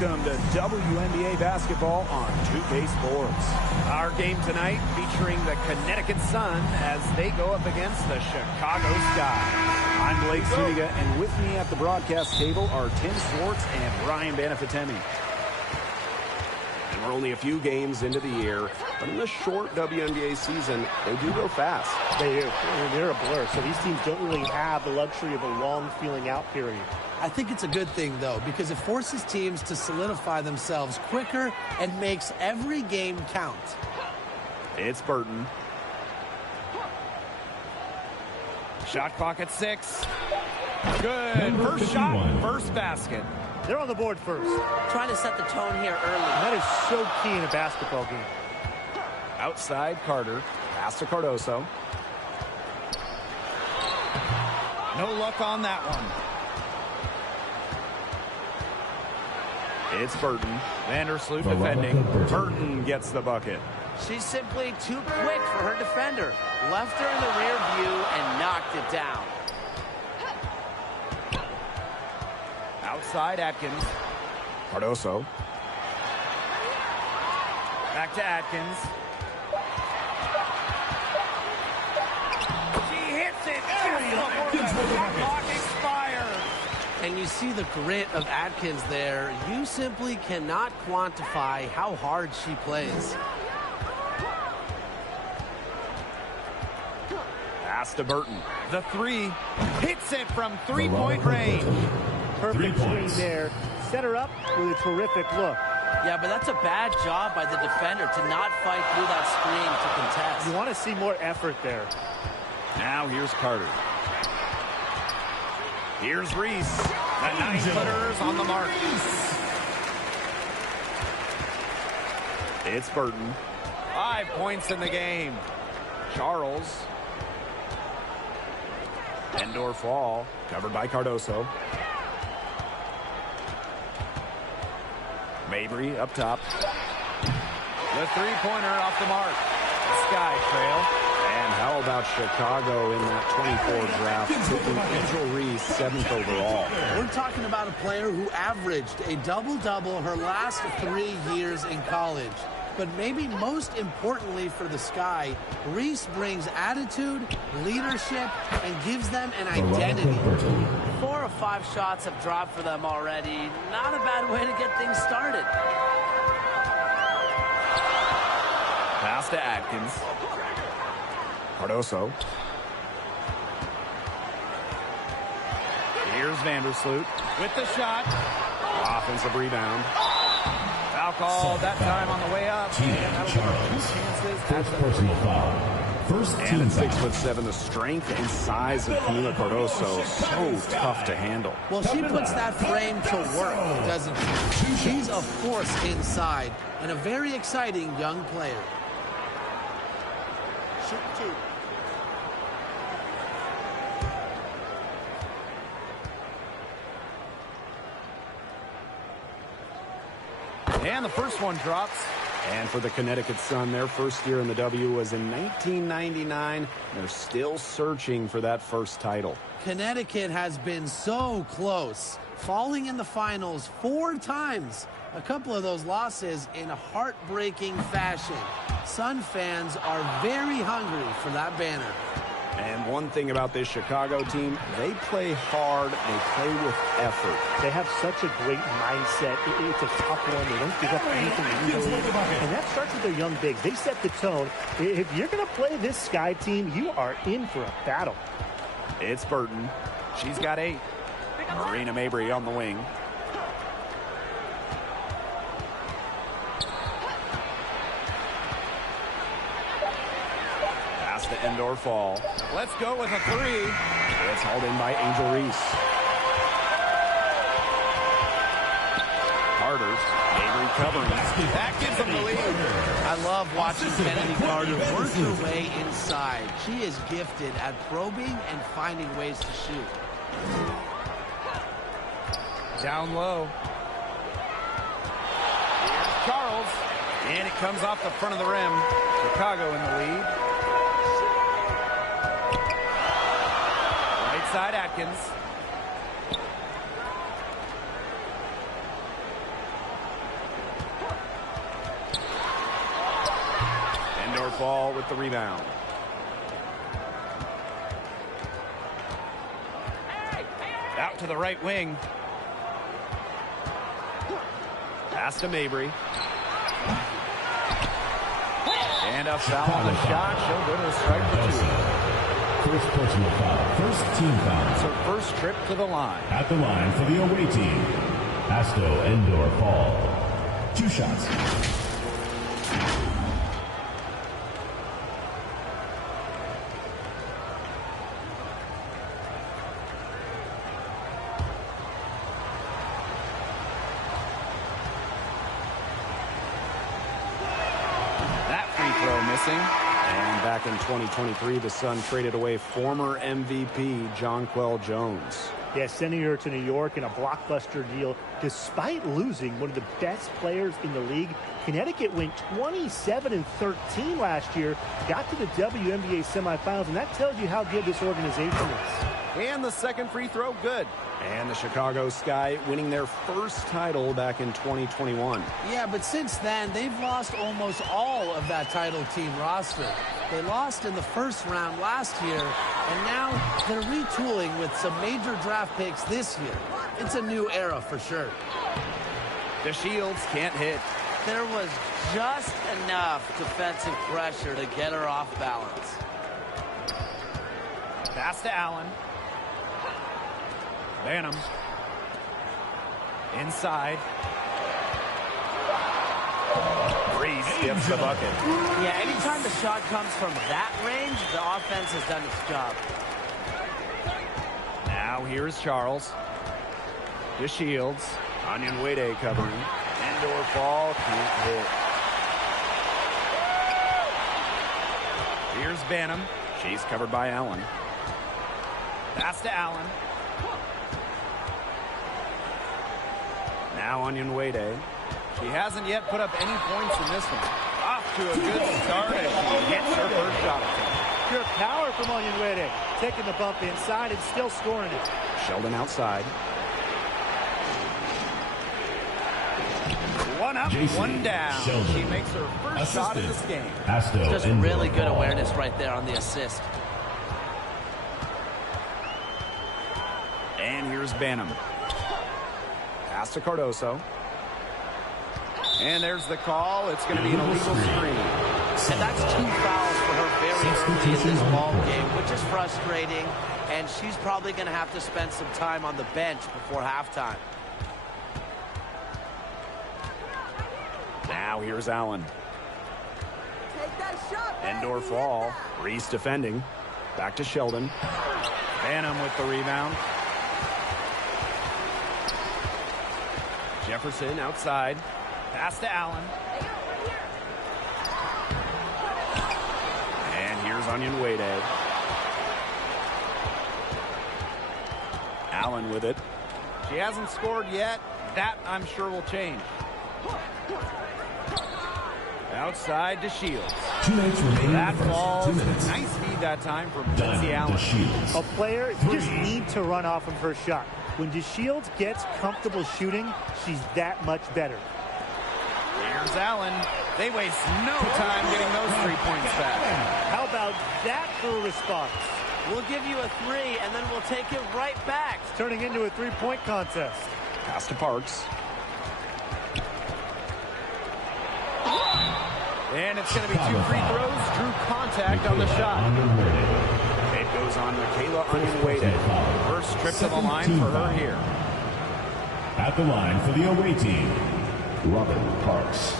Welcome to WNBA basketball on 2K Sports. Our game tonight featuring the Connecticut Sun as they go up against the Chicago Sky. I'm Blake Wnba, and with me at the broadcast table are Tim Swartz and Ryan Banafitemi. And we're only a few games into the year, but in the short WNBA season, they do go fast. They do. They're a blur, so these teams don't really have the luxury of a long feeling out period. I think it's a good thing, though, because it forces teams to solidify themselves quicker and makes every game count. It's Burton. Shot clock at 6. Good. First shot, first basket. They're on the board first. Trying to set the tone here early. That is so key in a basketball game. Outside Carter. Pass to Cardoso. No luck on that one. It's Burton. Vandersloot defending. Burton gets the bucket. She's simply too quick for her defender. Left her in the rear view and knocked it down. Outside Atkins. Cardoso. Back to Atkins. She hits it. Clock expired. And you see the grit of Atkins there. You simply cannot quantify how hard she plays. Pass to Burton. The three. Hits it from three-point range. Perfect screen there. Set her up with a terrific look. Yeah, but that's a bad job by the defender to not fight through that screen to contest. You want to see more effort there. Now here's Carter. Here's Reese. The 9-footers on the mark. It's Burton. 5 points in the game. Charles. Indoor fall. Covered by Cardoso. Mabry up top. The three-pointer off the mark. Sky trail. And how about Chicago in that 24 draft, taking Angel Reese 7th overall? We're talking about a player who averaged a double-double her last 3 years in college. But maybe most importantly for the Sky, Reese brings attitude, leadership, and gives them an identity. 4 or 5 shots have dropped for them already. Not a bad way to get things started. Pass to Atkins. Cardoso. Here's Vandersloot with the shot. Offensive rebound. Foul call that time on the way up. And First personal foul. First team foul. 6'7", the strength and size of Camila Cardoso, so tough to handle. Well, she puts that frame to work, doesn't she? She's a force inside and a very exciting young player. Shoot 2. And the first one drops. And for the Connecticut Sun, their first year in the W was in 1999. They're still searching for that first title. Connecticut has been so close, falling in the finals 4 times. A couple of those losses in a heartbreaking fashion. Sun fans are very hungry for that banner. And one thing about this Chicago team, they play hard, they play with effort. They have such a great mindset. It's a tough one. They don't give up anything easily. And that starts with their young bigs. They set the tone. If you're going to play this Sky team, you are in for a battle. It's Burton. She's got 8. Marina Mabry on the wing. Pass to Indoor fall. Let's go with a 3. It's hauled in by Angel Reese. Carter's Mabry covering. That gives them the lead. I love watching Kennedy Carter work her way inside. She is gifted at probing and finding ways to shoot. Down low. Here's Charles. And it comes off the front of the rim. Chicago in the lead. Right side Atkins. Norfall with the rebound. Out to the right wing. Pass to Mabry. And a foul on the shot. She'll go to the strike for 2. First personal foul. First team foul. It's her first trip to the line. At the line for the away team, Asto Endor Fall. 2 shots. And back in 2023, the Sun traded away former MVP Jonquel Jones. Yeah, sending her to New York in a blockbuster deal. Despite losing one of the best players in the league, Connecticut went 27-13 last year, got to the WNBA semifinals, and that tells you how good this organization is. And the second free throw, good. And the Chicago Sky winning their first title back in 2021. Yeah, but since then, they've lost almost all of that title team roster. They lost in the first round last year, and now they're retooling with some major draft picks this year. It's a new era for sure. DeShields can't hit. There was just enough defensive pressure to get her off balance. Pass to Allen. Banham. Inside. Reese gets the bucket. Yeah, anytime the shot comes from that range, the offense has done its job. Now here's Charles. DeShields. Wnba covering. Endor Fall can't hit. Here's Banham. She's covered by Allen. Pass to Allen. Now Wnba. She hasn't yet put up any points in this one. Off to a good start as she hits her first shot attempt. Pure power from Wnba, taking the bump inside and still scoring it. Sheldon outside. One up, Jason, one down. Sheldon. She makes her first shot of this game. Asto Just Endor really good Fall. awareness right there on the assist. And here's Banham. Pass to Cardoso. And there's the call. It's going to be an illegal screen. And that's 2 fouls for her very early in this ball game, which is frustrating. And she's probably going to have to spend some time on the bench before halftime. Now here's Allen. Take that shot, Endor baby. Fall. Reese defending. Back to Sheldon. Banham with the rebound. Jefferson outside. Pass to Allen. And here's Wnba. Allen with it. She hasn't scored yet. That, I'm sure, will change. Outside to Shields. 2 minutes remaining. That in the first. 2 falls. minutes. Nice feed that time from Done. Lindsay Allen. DeShields. A player, you just need to run off of her shot. When DeShields gets comfortable shooting, she's that much better. Here's Allen. They waste no time getting those 3 points back. How about that for a response? We'll give you a 3, and then we'll take it right back. It's turning into a 3-point contest. Pass to Parks. And it's going to be 2 free throws. Drew contact on the shot. It goes on Michaela Wnba. First trip to the line for her here. At the line for the away team, Robin Parks.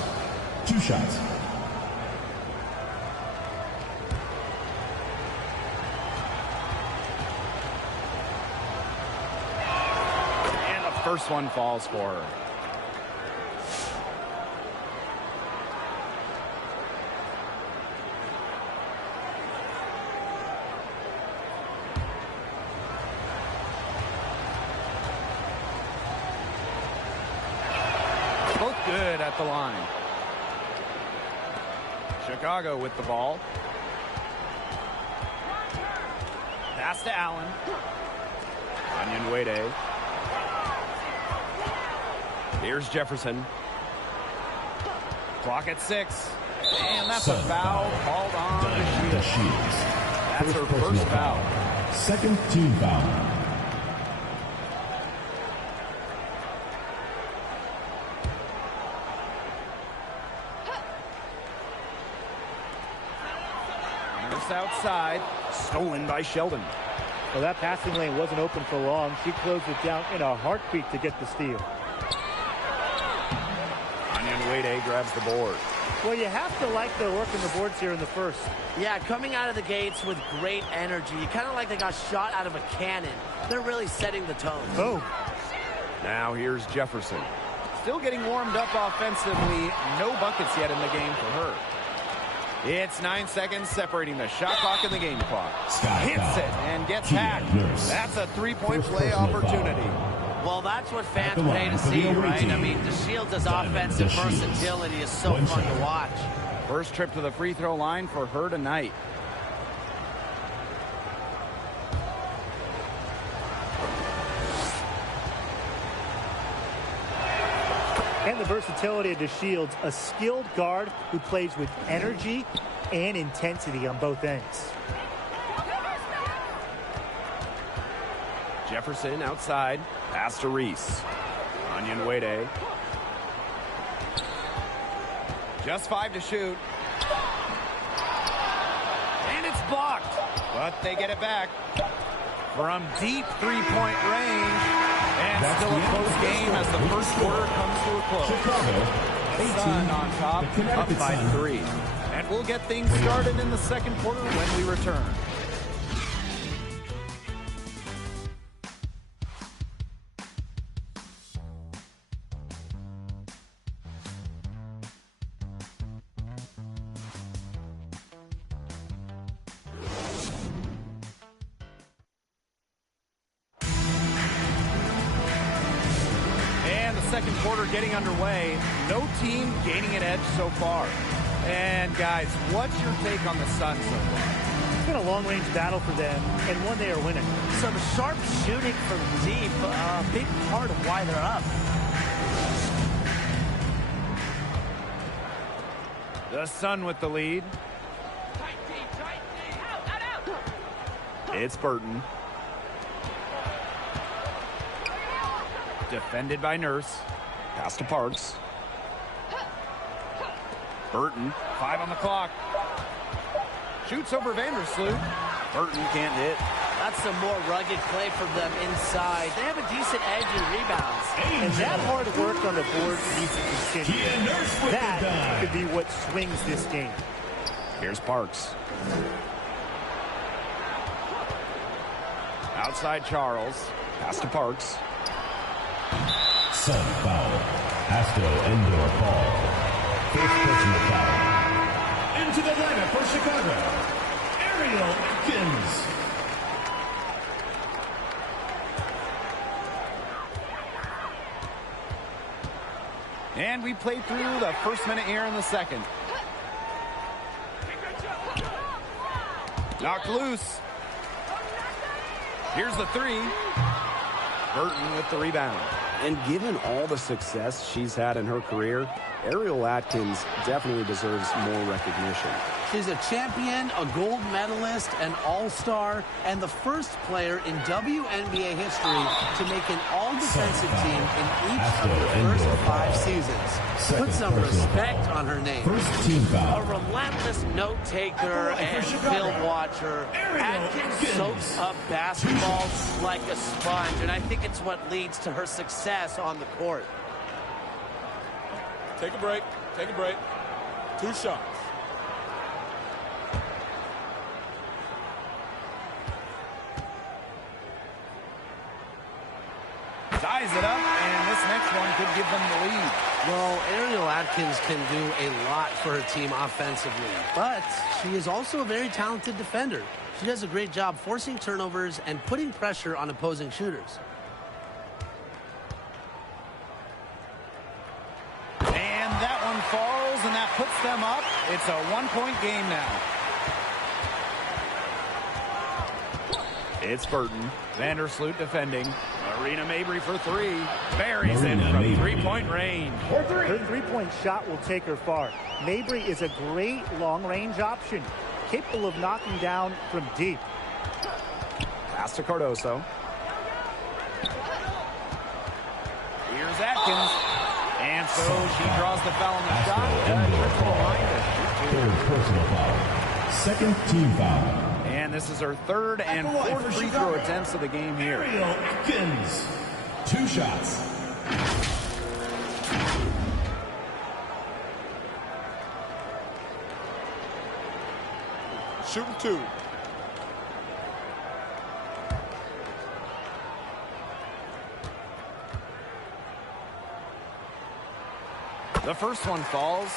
2 shots. And the first one falls for her. Both good at the line. Chicago with the ball. Pass to Allen. Wnba. Here's Jefferson. Clock at 6. And that's a foul called on the Shields. That's her first foul. Second team foul. Outside, stolen by Sheldon. Well, that passing lane wasn't open for long. She closed it down in a heartbeat to get the steal. Wnba grabs the board. Well, you have to like their work in the boards here in the first. Yeah, coming out of the gates with great energy. Kind of like they got shot out of a cannon. They're really setting the tone. Oh. Now here's Jefferson. Still getting warmed up offensively. No buckets yet in the game for her. It's 9 seconds separating the shot clock and the game clock. Hits it and gets hacked. That's a three-point play opportunity. Well, that's what fans pay to see, right? I mean, DeShields' offensive versatility is so fun to watch. First trip to the free throw line for her tonight. And the versatility of DeShields, a skilled guard who plays with energy and intensity on both ends. Jefferson outside. Pass to Reese. Wnba. Just 5 to shoot. And it's blocked. But they get it back. From deep three-point range. And that's still a close game as the first quarter comes to a close. Chicago, Sun on top, up by 3. And we'll get things started in the second quarter when we return. Second quarter getting underway. No team gaining an edge so far. And guys, what's your take on the Suns so far? It's been a long-range battle for them, and one they are winning. Some sharp shooting from deep, a big part of why they're up. The Sun with the lead. It's Burton. Defended by Nurse. Pass to Parks. Burton, 5 on the clock. Shoots over Vandersloot. Burton can't hit. That's some more rugged play from them inside. They have a decent edge in rebounds. And that hard work on the board needs to continue. That could be what swings this game. Here's Parks. Outside Charles. Pass to Parks. Sun foul. Astro indoor ball. First personal foul. Into the lineup for Chicago, Ariel Atkins. And we played through the first minute here in the second. Knocked loose. Here's the 3. Burton with the rebound. And given all the success she's had in her career, Ariel Atkins definitely deserves more recognition. She's a champion, a gold medalist, an all-star, and the first player in WNBA history to make an all-defensive team in each of the first 5 seasons. Put some respect on her name. First team foul. A relentless note-taker and film watcher. Atkins soaks up basketball like a sponge, and I think it's what leads to her success on the court. Take a break. Take a break. 2 shots. Ties it up, and this next one could give them the lead. Well, Ariel Atkins can do a lot for her team offensively, but she is also a very talented defender. She does a great job forcing turnovers and putting pressure on opposing shooters. And that one falls, and that puts them up. It's a 1-point game now. It's Burton. Vandersloot defending. Marina Mabry for three. Buries it from three-point range. Her three-point shot will take her far. Mabry is a great long-range option, capable of knocking down from deep. Pass to Cardoso. Here's Atkins. And so she draws the foul on the shot. Third personal foul. Second team foul. And this is her third and fourth free throw attempts of the game here. Ariel Atkins. 2 shots. Shooting 2. The first one falls.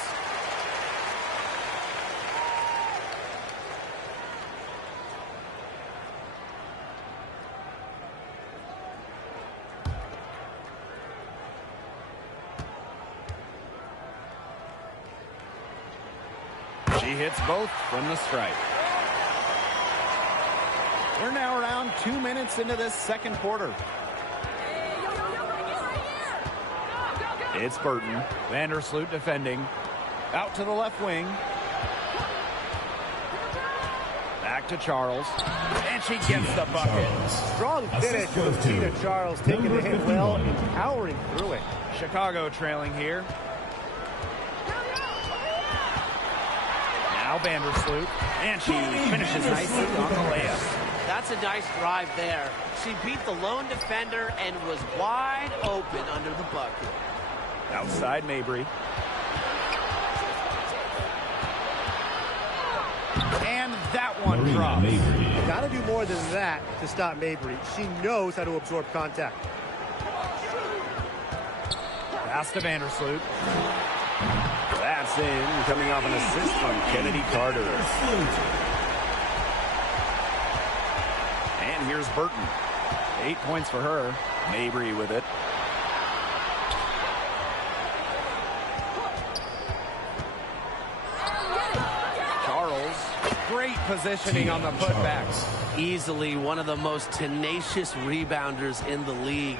She hits both from the stripe. We're now around 2 minutes into this second quarter. It's Burton. Vandersloot defending. Out to the left wing. Back to Charles. And she gets the bucket. Strong finish with Tina Charles taking the hit well and powering through it. Chicago trailing here. Now Vandersloot. And she finishes nicely on the layup. That's a nice drive there. She beat the lone defender and was wide open under the bucket. Outside Mabry. And that one drops. Got to do more than that to stop Mabry. She knows how to absorb contact. Pass to Vandersloot. That's in, coming off an assist from Kennedy Carter. And here's Burton. 8 points for her. Mabry with it. Great positioning on the putbacks. Easily one of the most tenacious rebounders in the league.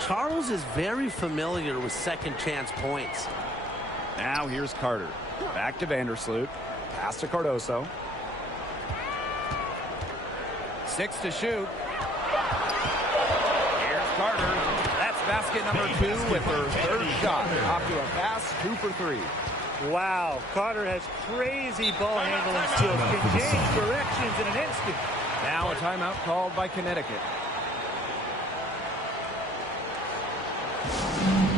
Charles is very familiar with second chance points. Now here's Carter. Back to Vandersloot. Pass to Cardoso. 6 to shoot. Here's Carter. That's basket number 2 with her third shot. Off to a pass, 2 for 3. Wow, Carter has crazy ball handling skills, can change directions in an instant. Now a timeout called by Connecticut.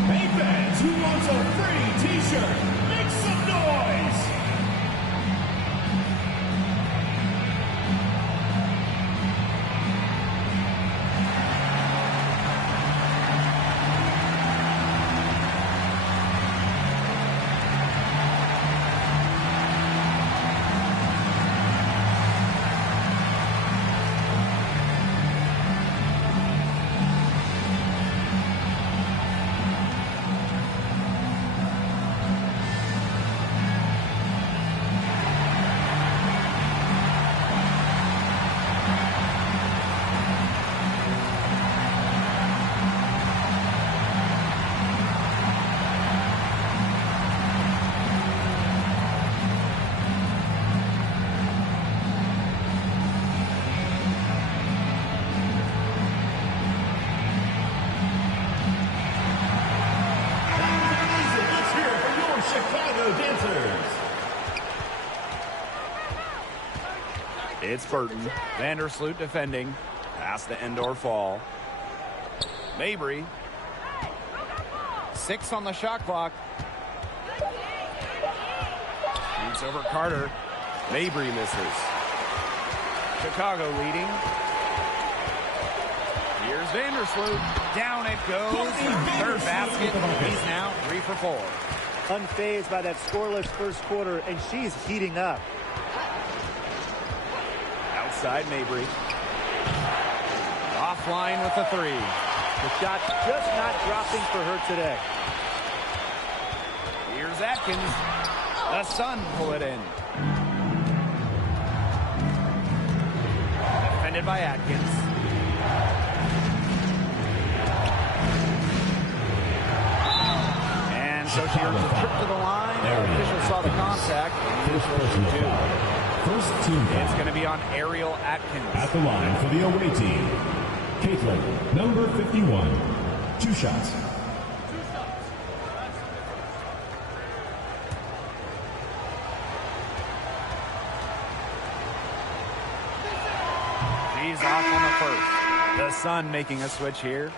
Hey fans, who wants a free t-shirt? Make some noise! It's Burton. Vandersloot defending. Pass the Endor fall. Mabry. 6 on the shot clock. Shoots over Carter. Mabry misses. Chicago leading. Here's Vandersloot. Down it goes. Third basket. He's now 3 for 4. Unfazed by that scoreless first quarter, and she's heating up. Outside Mabry. Offline with the 3. The shot's just not dropping for her today. Here's Atkins. The Sun pull it in. Defended by Atkins. So she earns a trip to the line. Officials saw the contact. First personal foul. First team foul. It's going to be on Ariel Atkins. At the line for the away team, Caitlin, number 51. 2 shots. She's off on the first. The Sun making a switch here.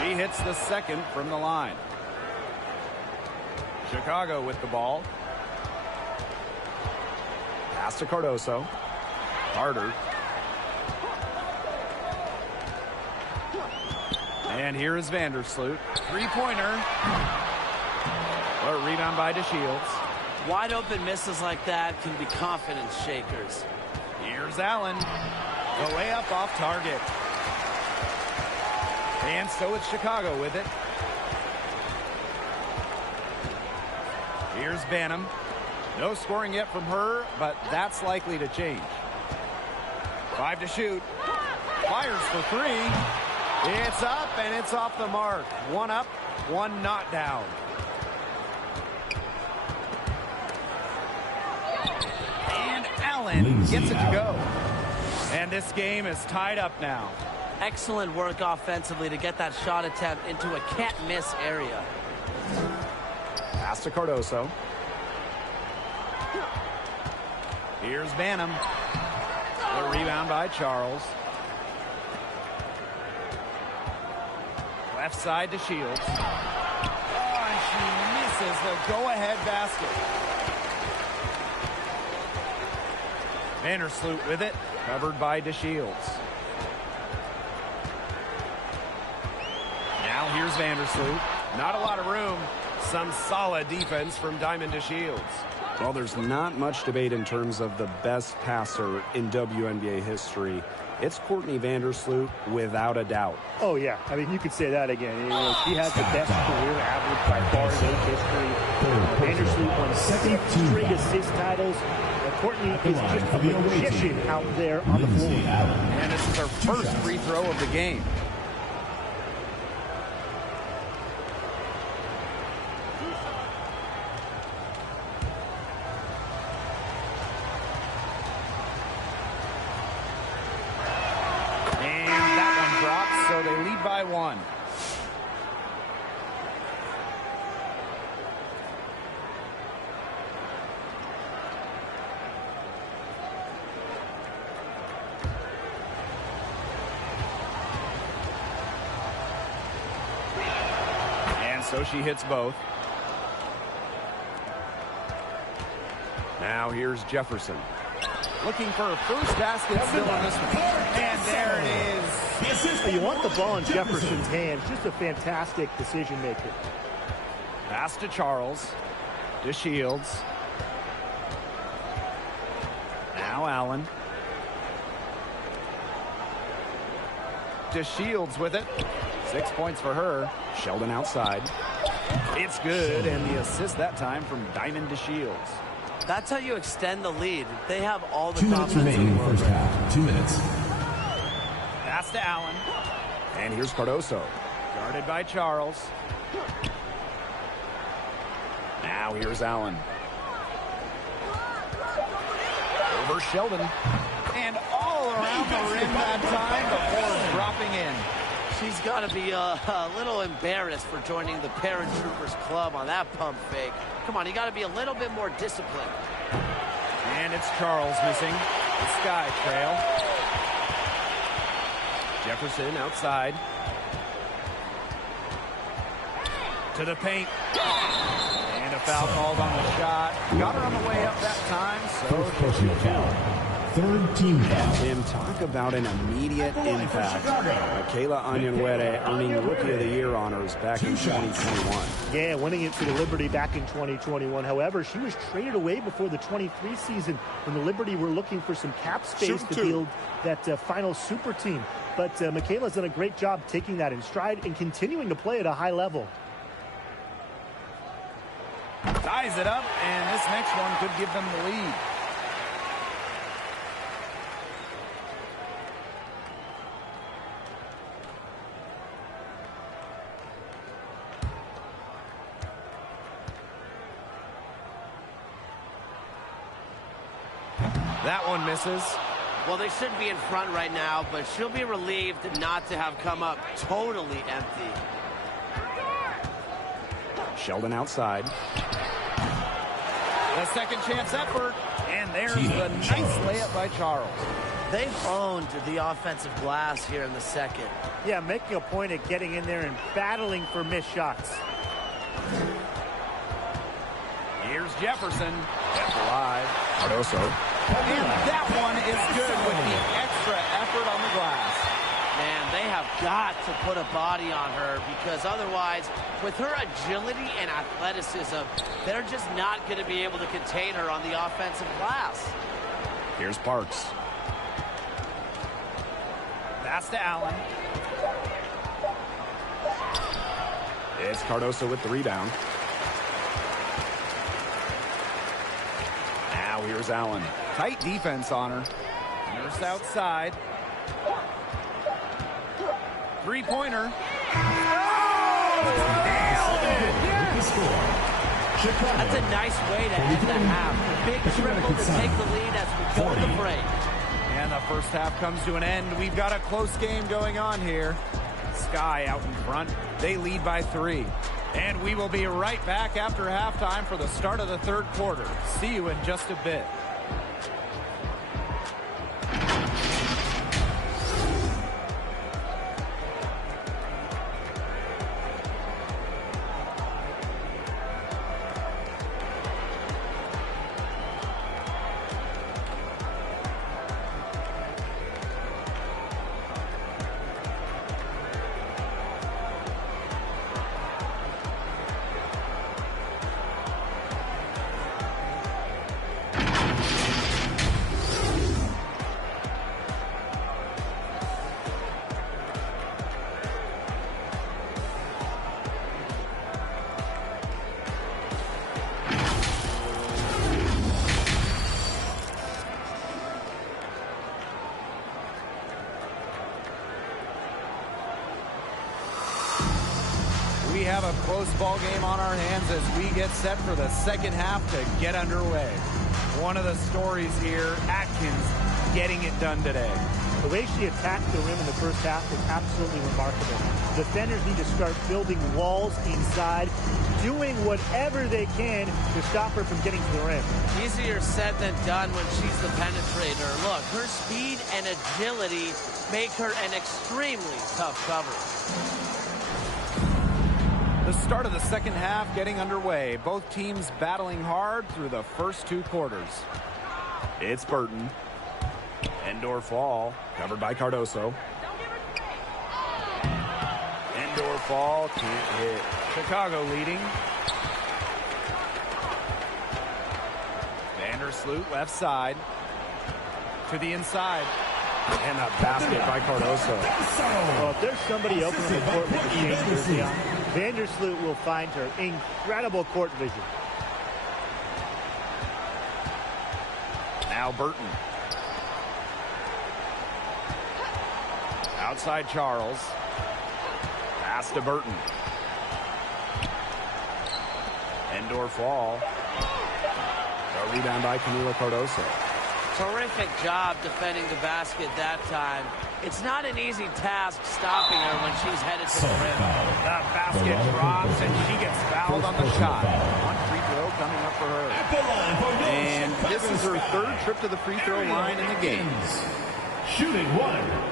She hits the second from the line. Chicago with the ball. Pass to Cardoso. Carter. And here is Vandersloot. Three-pointer. A rebound by DeShields. Wide open misses like that can be confidence shakers. Here's Allen. The layup off target. And so it's Chicago with it. Here's Banham. No scoring yet from her, but that's likely to change. 5 to shoot. Fires for 3. It's up and it's off the mark. 1 up, 1 not down. And Allen gets it to go. And this game is tied up now. Excellent work offensively to get that shot attempt into a can't-miss area. Pass to Cardoso. Here's Banham. The rebound by Charles. Left side to Shields. Oh, and she misses the go-ahead basket. Vandersloot with it. Covered by DeShields. Now here's Vandersloot. Not a lot of room. Some solid defense from Diamond DeShields. Well, there's not much debate in terms of the best passer in WNBA history. It's Courtney Vandersloot without a doubt. Oh, yeah. I mean, you could say that again. You know, she has the best career average by far in history. Vandersloot won 6 straight assist titles. Courtney is just a magician out there on the floor. And this is her first free throw of the game. So they lead by 1. And so she hits both. Now here's Jefferson. Looking for a first basket still on this one. And there it is. You want the ball in Jefferson's hands. Just a fantastic decision maker. Pass to Charles. DeShields. Now Allen. DeShields with it. 6 points for her. Sheldon outside. It's good, and the assist that time from Diamond DeShields. That's how you extend the lead. They have all the 2 minutes remaining in the first half. 2 minutes. Pass to Allen. And here's Cardoso. Guarded by Charles. Now here's Allen. Over Sheldon. And all around the rim that time before dropping in. She's got to be a little embarrassed for joining the Paratroopers Club on that pump fake. Come on, you got to be a little bit more disciplined. And it's Charles missing the sky trail. Jefferson outside. To the paint. And a foul called on the shot. Got her on the way up that time. So First personal foul. Third team foul. Tim, talk about an immediate impact. Michaela Wnba earning Rookie of the Year honors back in 2021. Yeah, winning it for the Liberty back in 2021. However, she was traded away before the 23 season when the Liberty were looking for some cap space to build that final super team. But Michaela's done a great job taking that in stride and continuing to play at a high level. ties it up, and this next one could give them the lead. That one misses. Well, they should be in front right now, but she'll be relieved not to have come up totally empty. Sheldon outside. The second chance effort, and there's the nice layup by Charles. They've owned the offensive glass here in the second. Yeah, making a point of getting in there and battling for missed shots. Here's Jefferson. Kept alive. Cardoso. And that one is good with the extra effort on the glass. Man, they have got to put a body on her because otherwise, with her agility and athleticism, they're just not going to be able to contain her on the offensive glass. Here's Parks. Pass to Allen. It's Cardoso with the rebound. Now here's Allen. Tight defense on her. Nurse outside. Three-pointer. That's a nice way to end the half. Big triple to take the lead as we go to the break. And the first half comes to an end. We've got a close game going on here. Sky out in front. They lead by 3. And we will be right back after halftime for the start of the third quarter. See you in just a bit. We have a close ball game on our hands as we get set for the second half to get underway. One of the stories here, Atkins getting it done today. The way she attacked the rim in the first half was absolutely remarkable. Defenders need to start building walls inside, doing whatever they can to stop her from getting to the rim. Easier said than done when she's the penetrator. Look, her speed and agility make her an extremely tough cover. The start of the second half getting underway. Both teams battling hard through the first 2 quarters. It's Burton. Indoor fall, covered by Cardoso. Indoor fall, can't hit. Chicago leading. Vandersloot left side. To the inside. And a basket by Cardoso. Well, if there's somebody open in the court with the change jersey on, Vandersloot will find her. Incredible court vision. Now Burton. Outside Charles. Pass to Burton. Indoor fall. A rebound by Camila Cardoso. Terrific job defending the basket that time. It's not an easy task stopping her when she's headed to the rim. The basket drops and she gets fouled on the shot. One free throw coming up for her. And this is her 3rd trip to the free throw line in the game. Shooting 1.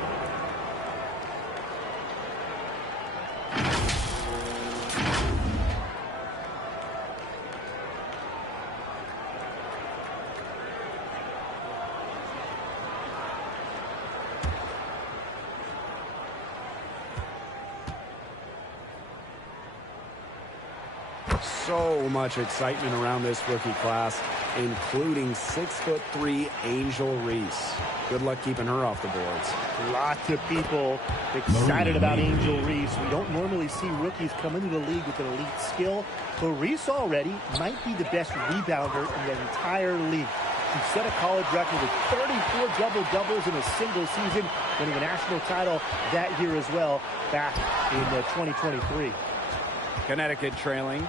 So much excitement around this rookie class, including 6'3" Angel Reese. Good luck keeping her off the boards. Lots of people excited about Angel Reese. We don't normally see rookies come into the league with an elite skill, but Reese already might be the best rebounder in the entire league. He set a college record with 34 double-doubles in a single season, winning a national title that year as well, back in 2023. Connecticut trailing.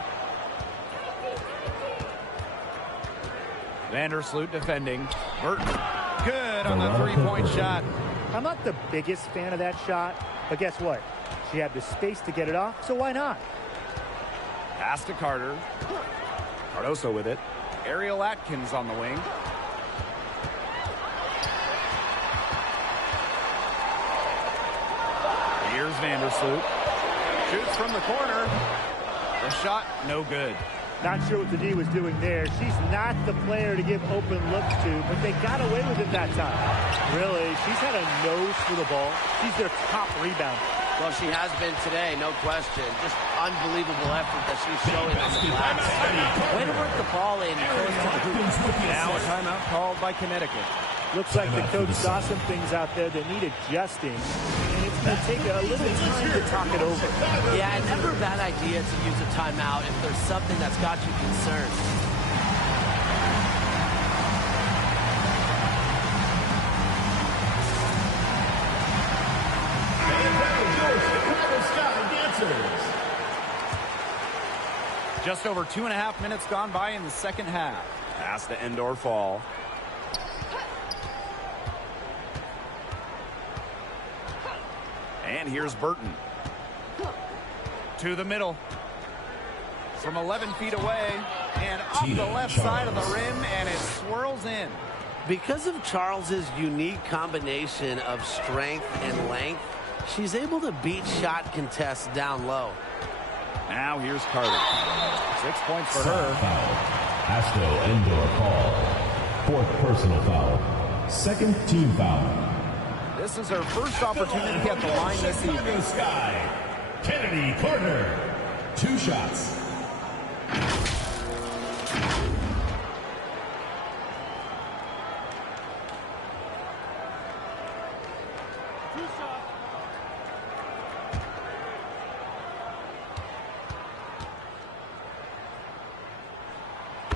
Vandersloot defending. Burton, good on the three-point shot. I'm not the biggest fan of that shot, but guess what? She had the space to get it off, so why not? Pass to Carter. Cardoso with it. Ariel Atkins on the wing. Here's Vandersloot. Shoots from the corner. The shot, no good. Not sure what the D was doing there. She's not the player to give open looks to, but they got away with it that time. Really, she's had a nose for the ball. She's their top rebounder. Well, she has been today, no question. Just unbelievable effort that she's showing on the glass. Way to work the ball in close to the hoop. Now a timeout called by Connecticut. Looks like the coach saw some things out there that need adjusting, and it's going to take a little time to talk it over. Yeah, never a bad idea to use a timeout if there's something that's got you concerned. Just over 2.5 minutes gone by in the second half. Pass to Endor Fall. And here's Burton. To the middle. From 11 feet away. And off the left side of the rim. And it swirls in. Because of Charles's unique combination of strength and length, she's able to beat shot contests down low. Now here's Carter. 6 points for her. Foul. Asto Endor Fall. Fourth personal foul. Second team foul. This is her first opportunity at the line this evening. Sky. Kennedy Carter. 2 shots.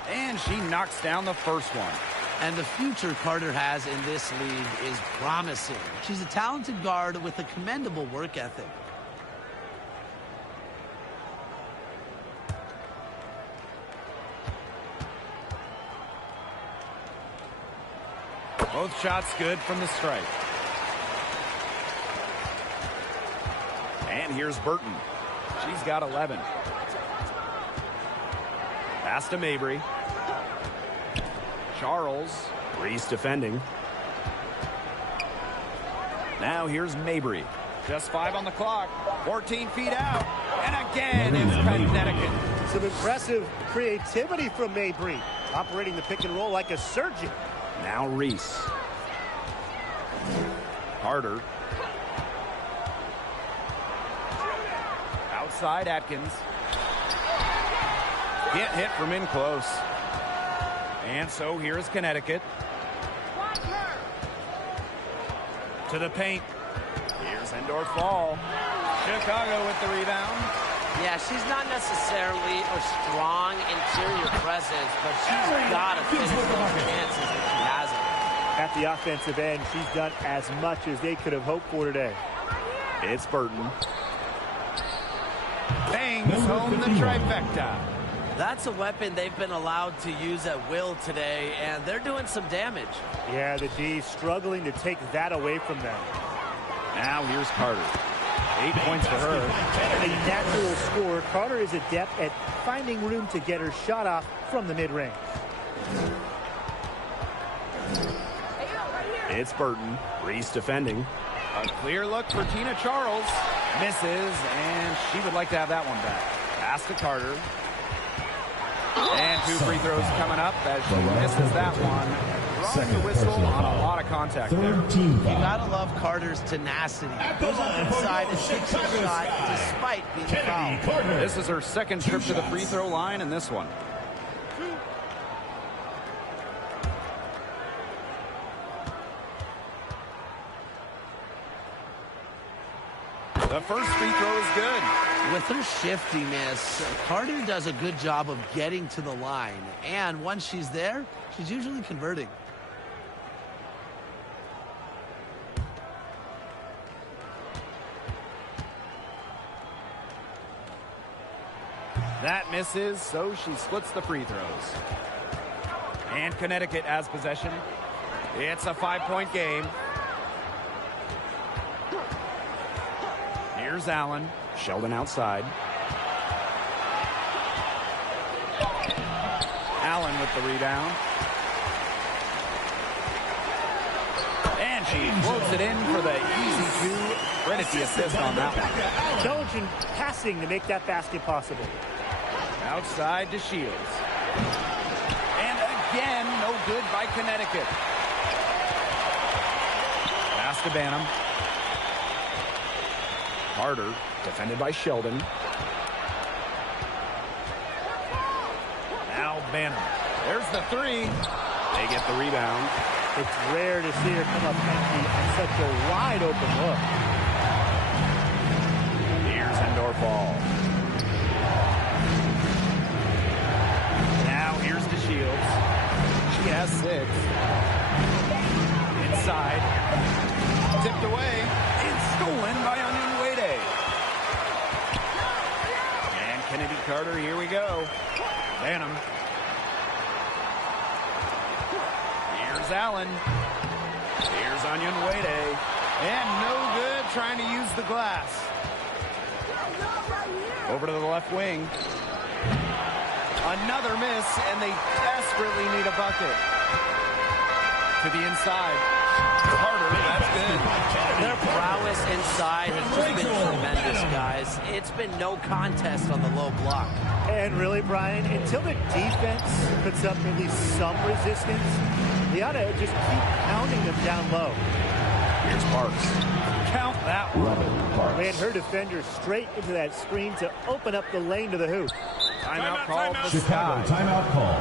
And she knocks down the first one. And the future Carter has in this league is promising. She's a talented guard with a commendable work ethic. Both shots good from the stripe. And here's Burton. She's got 11. Pass to Mabry. Charles. Reese defending. Now here's Mabry. Just 5 on the clock. 14 feet out. And again, it's Connecticut. Some impressive creativity from Mabry. Operating the pick and roll like a surgeon. Now Reese. Carter. Outside Atkins. Can't hit from in close. And so here's Connecticut. To the paint. Here's Endor Fall. Chicago with the rebound. Yeah, she's not necessarily a strong interior presence, but she's got to finish those chances if she has it. At the offensive end, she's done as much as they could have hoped for today. It's Burton. Bangs home the trifecta. That's a weapon they've been allowed to use at will today, and they're doing some damage. Yeah, the D struggling to take that away from them. Now here's Carter. 8 points for her. A natural scorer, Carter is adept at finding room to get her shot off from the mid-range. It's Burton. Reese defending. A clear look for Tina Charles. Misses, and she would like to have that one back. Pass to Carter. And 2 free throws coming up as she misses that one. Drawing the whistle on a lot of contact there. Team You foul. gotta love Carter's tenacity. Goes up inside and takes a shot despite being fouled. This is her second trip to the free throw line in this one. The first free throw is good. With her shiftiness, Carter does a good job of getting to the line. And once she's there, she's usually converting. That misses, so she splits the free throws. And Connecticut has possession. It's a 5-point game. Here's Allen. Sheldon outside. Allen with the rebound. And she floats it in for the easy two. Credit the assist on that one. Intelligent passing to make that basket possible. Outside to Shields. And again, no good by Connecticut. Pass to Banham. Carter, defended by Sheldon. Now Banham. There's the three. They get the rebound. It's rare to see her come up empty on such a wide open look. Here's Endor ball. Now here's to Shields. She has 6. Inside. Tipped away. And stolen by Wnba. And Kennedy Carter, here we go. Banham. Here's Allen. Here's Wnba. And no good trying to use the glass. Over to the left wing. Another miss, and they desperately need a bucket. To the inside. Carter, that's good. Their prowess inside has just been tremendous, guys. It's been no contest on the low block. And really, Brian, until the defense puts up at least some resistance, they ought to just keep pounding them down low. Here's Parks. Count that one. Ran her defender straight into that screen to open up the lane to the hoop. Timeout called the Chicago, Sky. timeout call.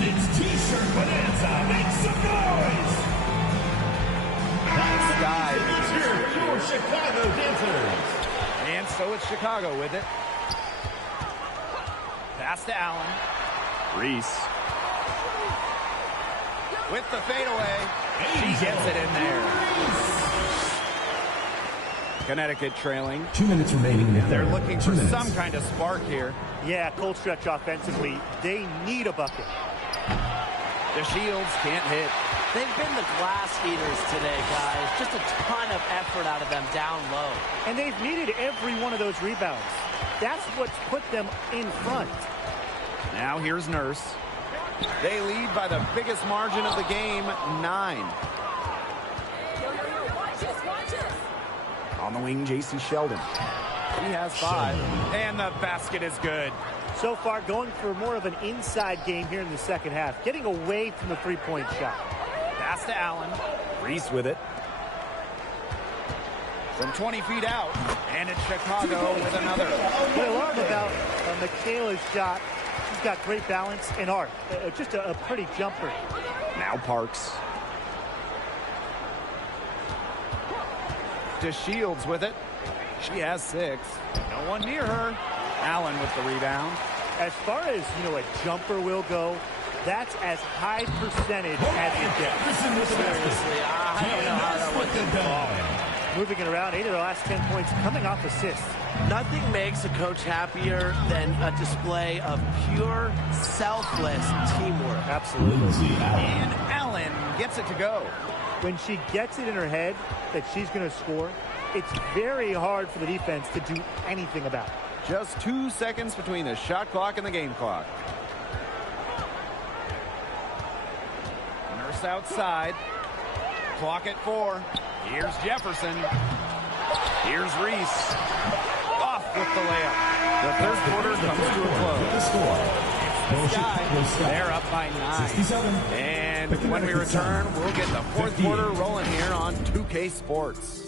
It's T-shirt bonanza. Make some noise. Sky. For your Chicago dancers. And so it's Chicago with it. Pass to Allen. Reese. With the fadeaway. She gets it in there. Connecticut trailing. 2 minutes remaining in the They're third. looking 2 for minutes. some kind of spark here. Yeah, cold stretch offensively. They need a bucket. The Shields can't hit. They've been the glass eaters today, guys. Just a ton of effort out of them down low. And they've needed every one of those rebounds. That's what's put them in front. Now here's Nurse. They lead by the biggest margin of the game, 9. Watch this, watch this. On the wing, J.C. Sheldon. He has 5. And the basket is good. So far, going for more of an inside game here in the second half. Getting away from the three-point shot. Pass to Allen. Reese with it. From 20 feet out. And it's Chicago with another. What I love about Michaela's shot, she's got great balance and arc. Just a pretty jumper. Now Parks. To Shields with it. She has 6. No one near her. Allen with the rebound. As far as, a jumper will go, that's as high percentage as you get. Seriously, I don't know how that one didn't fall. Moving it around, 8 of the last 10 points coming off assists. Nothing makes a coach happier than a display of pure, selfless teamwork. Absolutely. And Allen gets it to go. When she gets it in her head that she's going to score, it's very hard for the defense to do anything about it. Just 2 seconds between the shot clock and the game clock. Nurse outside. Clock at 4. Here's Jefferson. Here's Reese. Off with the layup. The third quarter comes to a close. The score. They're up by 9. And when we return, we'll get the fourth quarter rolling here on 2K Sports.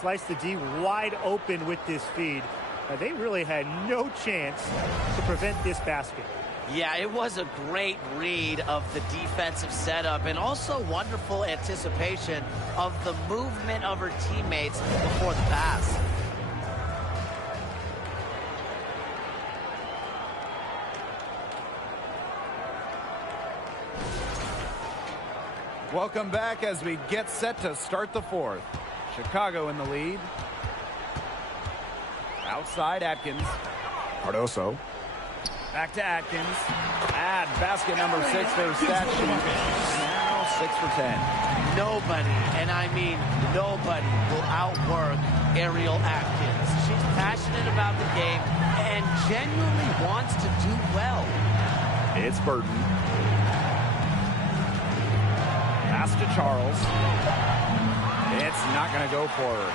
Sliced the D wide open with this feed. They really had no chance to prevent this basket. Yeah, it was a great read of the defensive setup and also wonderful anticipation of the movement of her teammates before the pass. Welcome back as we get set to start the fourth. Chicago in the lead. Outside Atkins. Cardoso. Back to Atkins. Add basket number 6 for stat sheet. Now 6 for 10. Nobody, and I mean nobody, will outwork Ariel Atkins. She's passionate about the game and genuinely wants to do well. It's Burton. Pass to Charles. It's not going to go for her.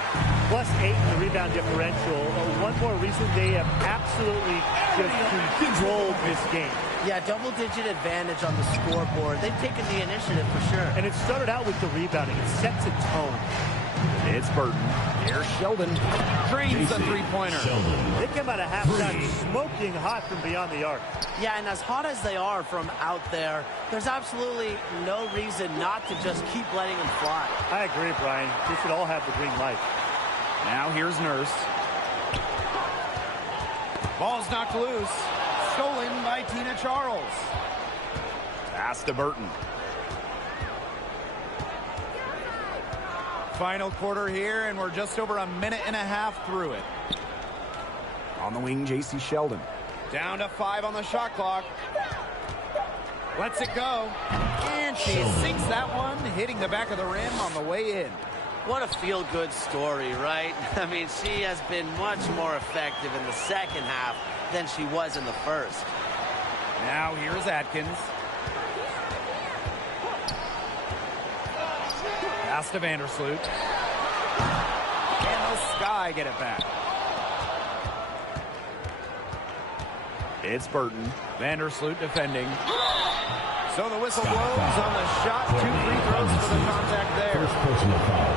+8 in the rebound differential. One more reason they have absolutely just controlled this game. Yeah, double-digit advantage on the scoreboard. They've taken the initiative for sure. And it started out with the rebounding. It sets a tone. It's Burton. Here's Sheldon. Drains the three-pointer. They come out of halftime smoking hot from beyond the arc. Yeah, and as hot as they are from out there, there's absolutely no reason not to just keep letting them fly. I agree, Brian. They should all have the green light. Now here's Nurse. Ball's knocked loose. Stolen by Tina Charles. Pass to Burton. Final quarter here, and we're just over a minute and a half through it. On the wing, J.C. Sheldon. Down to 5 on the shot clock. Lets it go. And she sinks that one, hitting the back of the rim on the way in. What a feel-good story, right? I mean, she has been much more effective in the second half than she was in the first. Now here's Atkins. Pass to Vandersloot. And the Sky get it back. It's Burton. Vandersloot defending. So the whistle blows on the shot. 2 free throws for the contact there. First personal foul.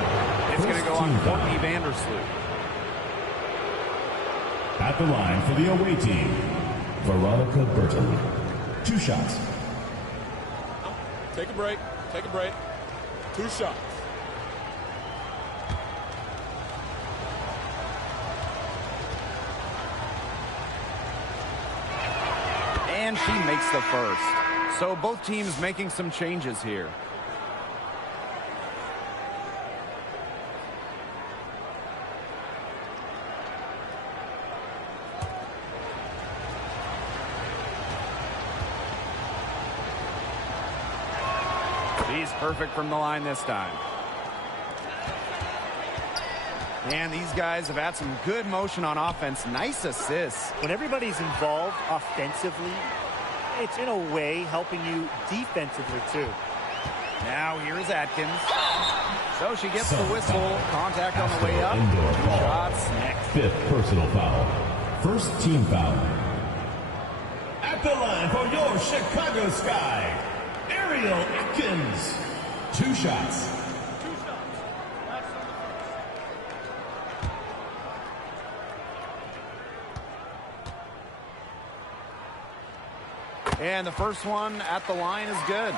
It's going to go on Courtney Vandersloot. At the line for the away team, Veronica Burton. 2 shots. Take a break. Take a break. 2 shots. And she makes the first. So both teams making some changes here. She's perfect from the line this time. And these guys have had some good motion on offense. Nice assists. When everybody's involved offensively, it's in a way helping you defensively too. Now here's Atkins. So she gets the whistle. Contact on the way up. 2 shots next. 5th personal foul. First team foul. At the line for your Chicago Sky, Ariel Atkins. 2 shots. And the first one at the line is good.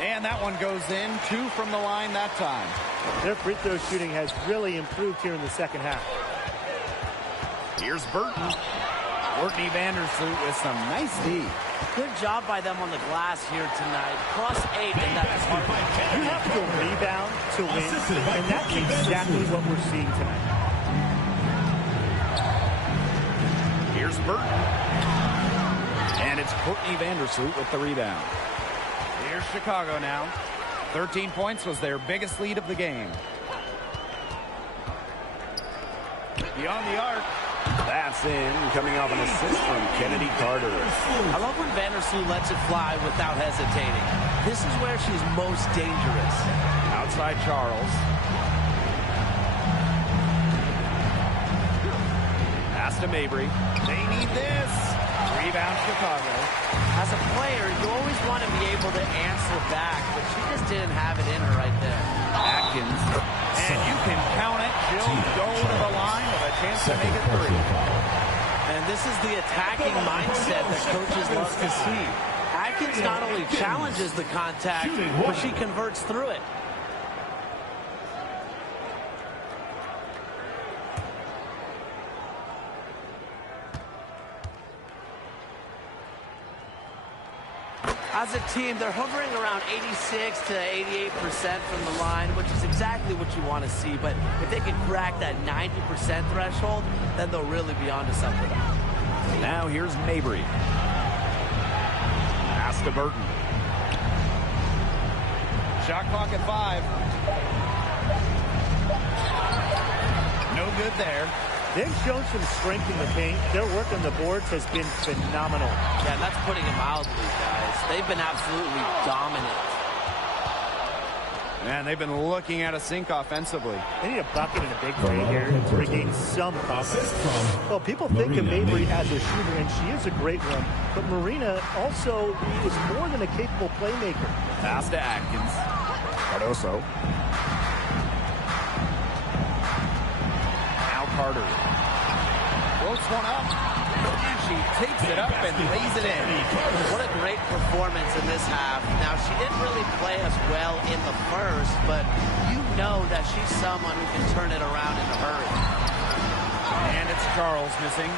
And that one goes in. 2 from the line that time. Their free throw shooting has really improved here in the second half. Here's Burton. Courtney Vandersloot with some nice D. Good job by them on the glass here tonight. +8 in that department. You have to rebound to win, and that's exactly what we're seeing tonight. Here's Burton. And it's Courtney Vandersloot with the rebound. Here's Chicago now. 13 points was their biggest lead of the game. Beyond the arc. That's in, coming off an assist from Kennedy Carter. I love when Vandersloot lets it fly without hesitating. This is where she's most dangerous. Outside Charles. Pass to Mabry. They need this. Rebound Chicago. As a player, you always want to be able to answer back, but she just didn't have it in her right there. Atkins. And you can count it. She'll go to the line with a chance to make it 3. And this is the attacking mindset that coaches love to see. Atkins not only challenges the contact, but she converts through it. As a team, they're hovering around 86 to 88% from the line, which is exactly what you want to see. But if they can crack that 90% threshold, then they'll really be onto something. Now here's Mabry. Pass to Burton. Shot clock at 5. No good there. They've shown some strength in the paint. Their work on the boards has been phenomenal. Yeah, and that's putting it mildly, guys. They've been absolutely dominant. Man, they've been looking at a sink offensively. They need a bucket and a big play here to regain some confidence. Well, people think of Mabry as a shooter, and she is a great one. But Marina also is more than a capable playmaker. Pass to Atkins. Cardoso. Now Carter. Floats one up. And she takes it up and lays it in. What a great performance in this half. Now, she didn't really play us well in the first, but you know that she's someone who can turn it around in a hurry. And it's Charles missing.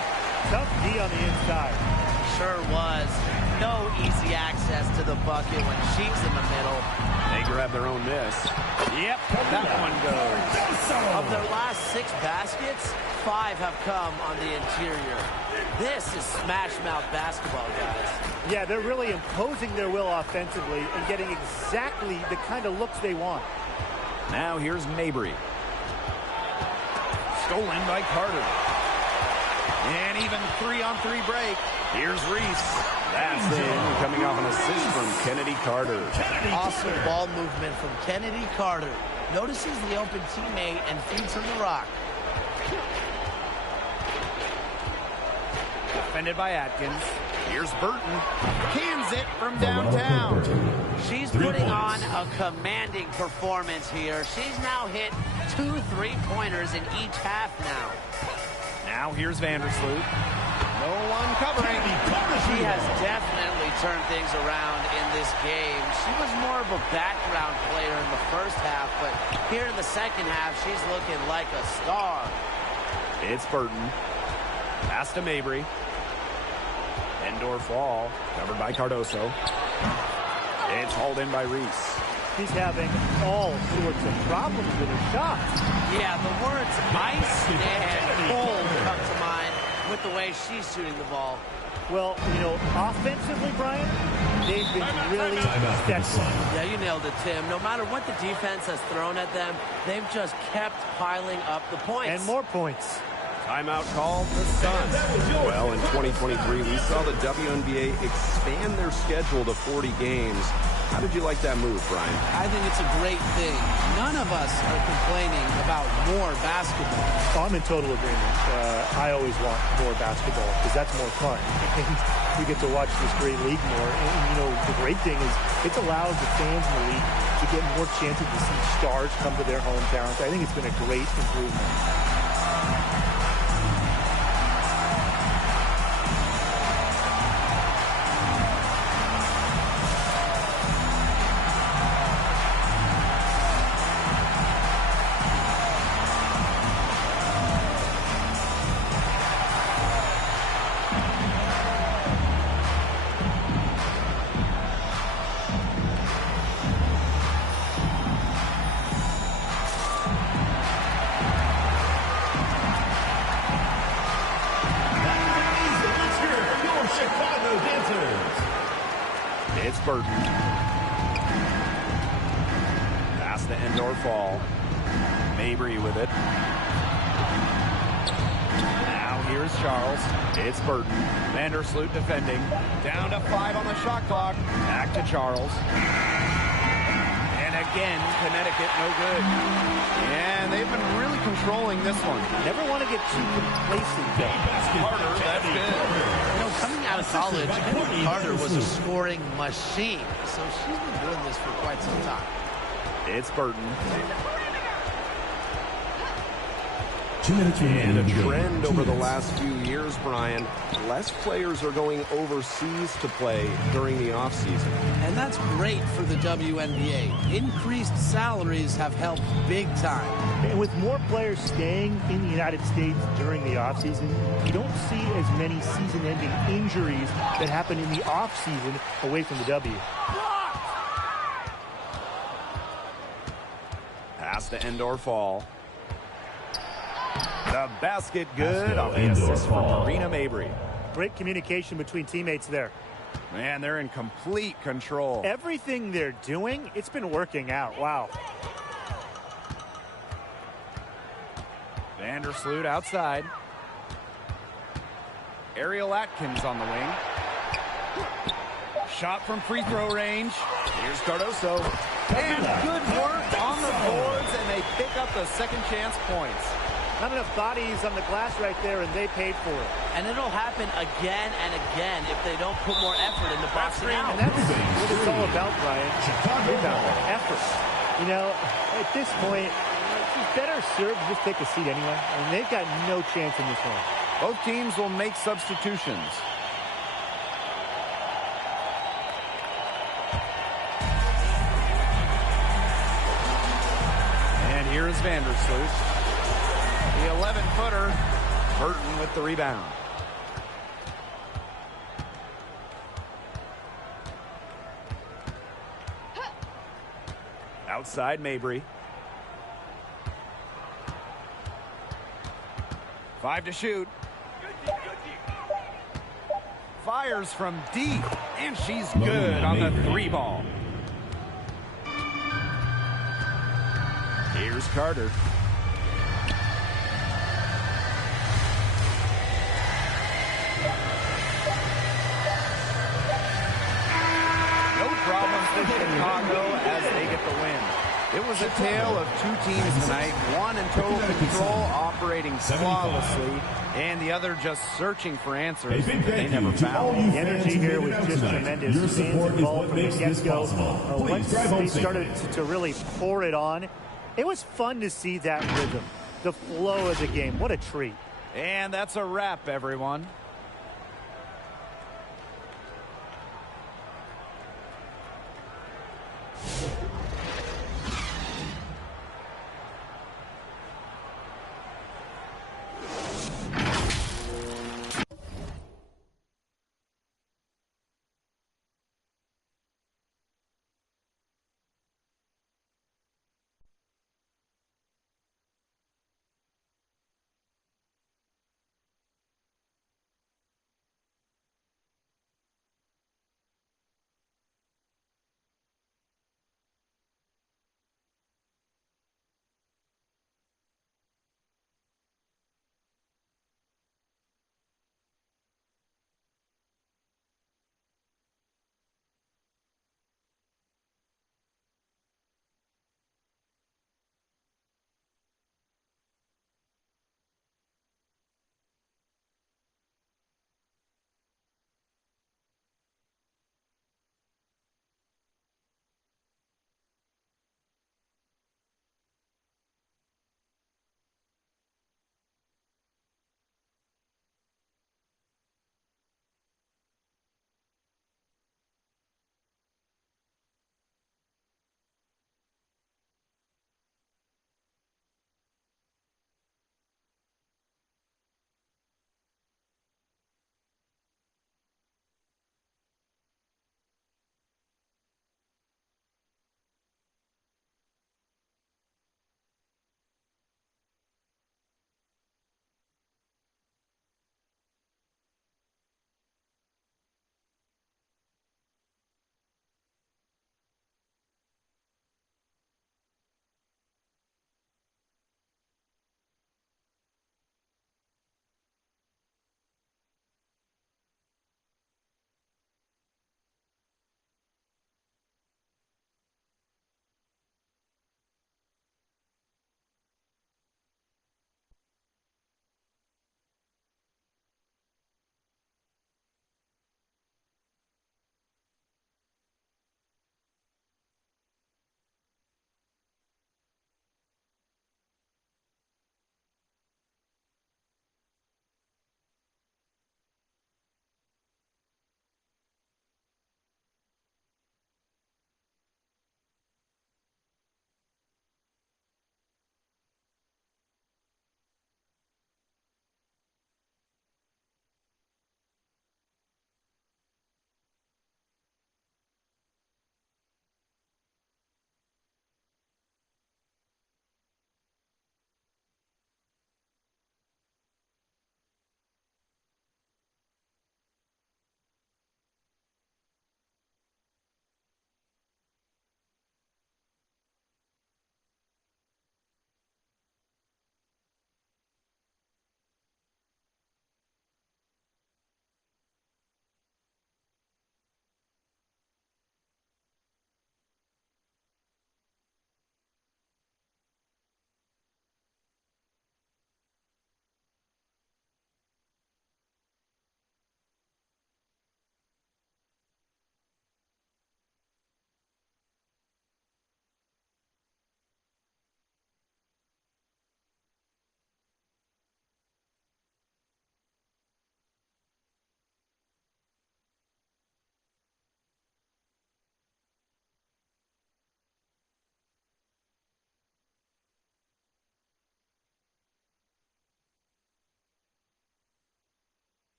Tough D on the inside. Sure was. No easy access to the bucket when she's in the middle. They grab their own miss. Yep, that one goes. Of their last 6 baskets, 5 have come on the interior. This is smash mouth basketball, guys. Yeah, they're really imposing their will offensively and getting exactly the kind of looks they want. Now here's Mabry. Stolen by Carter. And even 3-on-3 break. Here's Reese. That's in, coming off an assist from Kennedy Carter. Awesome ball movement from Kennedy Carter. Notices the open teammate and feeds him the rock. Defended by Atkins. Here's Burton. Cans it from downtown. She's putting on a commanding performance here. She's now hit 2 3-pointers in each half now. Now here's Vandersloot. No one covering. She has definitely turned things around in this game. She was more of a background player in the first half, but here in the second half, she's looking like a star. It's Burton. Pass to Mabry. Indoor fall. Covered by Cardoso. It's hauled in by Reese. She's having all sorts of problems with her shots. Yeah, the words ice and cold come to mind with the way she's shooting the ball. Well, you know, offensively, Brian, they've been really excellent. Yeah, you nailed it, Tim. No matter what the defense has thrown at them, they've just kept piling up the points. And more points. Timeout called the Suns. Well, in 2023, we saw the WNBA expand their schedule to 40 games. How did you like that move, Brian? I think it's a great thing. None of us are complaining about more basketball. Oh, I'm in total agreement. I always want more basketball because that's more fun. And we get to watch this great league more. And, you know, the great thing is it's allowed the fans in the league to get more chances to see stars come to their hometowns. I think it's been a great improvement. It's Burton. Pass to end or fall. Mabry with it. Now here's Charles. It's Burton. Vandersloot defending. Down to 5 on the shot clock. Back to Charles. And again, Connecticut no good. And they've been really controlling this one. Never want to get too complacent, though. Carter, that's good. You know, coming out of college, Carter was a scoring machine. So she's been doing this for quite some time. It's Burton. 2 minutes remaining. And a trend over the last few years, Brian, less players are going overseas to play during the offseason. And that's great for the WNBA. Increased salaries have helped big time. And with more players staying in the United States during the offseason, you don't see as many season-ending injuries that happen in the offseason away from the W. Pass to end or fall. The basket good off the assist from Marina Mabry. Great communication between teammates there. Man, they're in complete control. Everything they're doing, it's been working out. Wow. Vandersloot outside. Ariel Atkins on the wing. Shot from free throw range. Here's Cardoso. And good work on the boards, and they pick up the second chance points. Not enough bodies on the glass right there, and they paid for it. And it'll happen again and again if they don't put more effort into boxing out. And that's what it's all about, Brian. Rebound, effort. You know, at this point, it's better served to just take a seat anyway. And they've got no chance in this one. Both teams will make substitutions. And here is Vandersloot. The 11-footer, Burton with the rebound. Outside Mabry. 5 to shoot. Fires from deep, and she's good on the 3-ball. Here's Carter. Problems for Chicago as they get the win. It was a tale of two teams tonight, one in total control, operating flawlessly, and the other just searching for answers they never found. The energy here was just tremendous. Fans involved from the get-go. Once they started to really pour it on, it was fun to see that rhythm, the flow of the game. What a treat. And that's a wrap, everyone.